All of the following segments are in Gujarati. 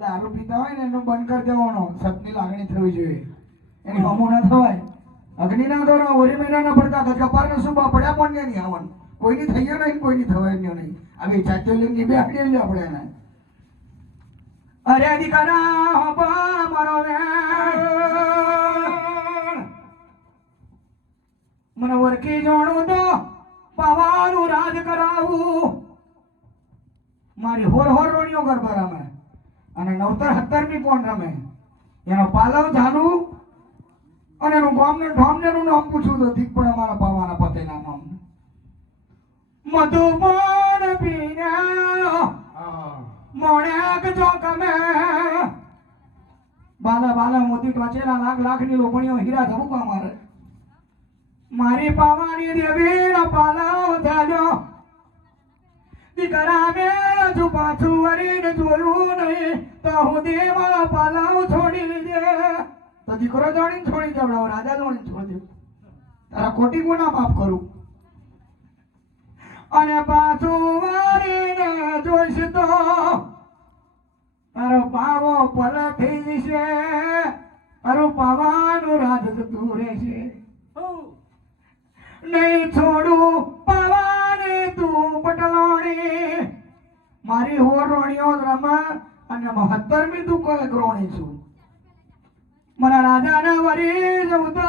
દારૂ પીતા હોય ને એનું બંધ કરી દેવાનો. સતની લાગણી થવી જોઈએ, એની હમું ના થવાય. અગ્નિ ના કરો ઓરી મહિનાના પડતા કપારના શું પડ્યા પણ નહીં આવવાનું. કોઈની થઈ નહીં, કોઈની થવાય નહીં. આવી ચાચોલિંગની બે આકડી લે આપણે એને. અરે દીકરા મારો મને વરકી જોણું તો પાવાનું રાજ કરાવું. મારી હોર હોર રોણીઓ ગરબા રમે અને 9-17મી કોણ રમે એનો પાલવ ચાલુ અને એનું ગામને ઢોમનેનું નામ પૂછું તો દીક પણ અમારા પાવાના પતેના નામ મધુપણ પીને મોણેક ચોકમે બાલા બાલા મોતી ટોચેલા લાખ લાખની લોભણીઓ હીરા ધબુકા મારે. મારી પાવાની દેવીનો પાલવ ચાલ્યો દીકરા મે હજુ પાછું વળીને જોયું નહીં તો હું દેવા પાલવ છોડી દે. તો દીકરો જોડીને છોડી દેવડાવો, રાજા જોડીને છોડી દે. તારા ખોટી ગુના માફ કરું અને પાછું વળીને જોઈશ તો તારો પાવો પલ થઈ જશે. તારું પાવાનું રાજ જતું રહેશે. નહીં છોડું પાવાને તું પટલોણી. મારી હોરોણીઓ રમા અને 72મી તું કોઈ ગ્રોણી છું. મારા રાજાના વરી જવું તો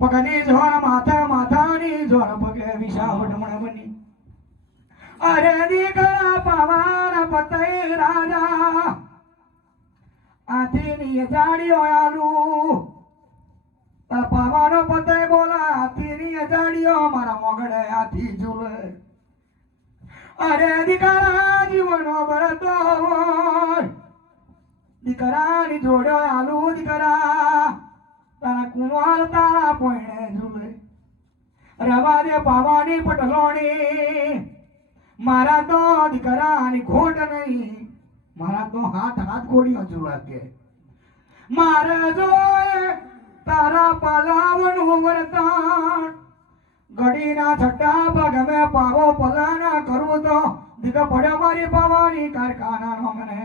પગની જોર માથાની જોર પગે વિશાળ મને બની. અરે દીકરા પાવાના પતય રાજા આથીની જાડીઓ આલુ. પાવાનો પતય બોલા હાથીની જાડીઓ મારા મોગડે હાથી ઝૂલે. અરે દીકરા જીવનો બરતો દીકરાની જોડે આલુ. દીકરા તારા કુંવર તારા પોયણે ઝૂલે. રવા દે પાવાની પટલોણી. મારા તો દીકરાની ખોટ નહીં, મારા તો હાથ ગોળીઓ ઝૂલાકે. મારે જોએ તારા પાલાવનું વર્તન ઘડીના છઠ્ઠા પગમે પાવો પલાના કરું તો દીક પડ્યો મારી પાવાની કારખાના મને.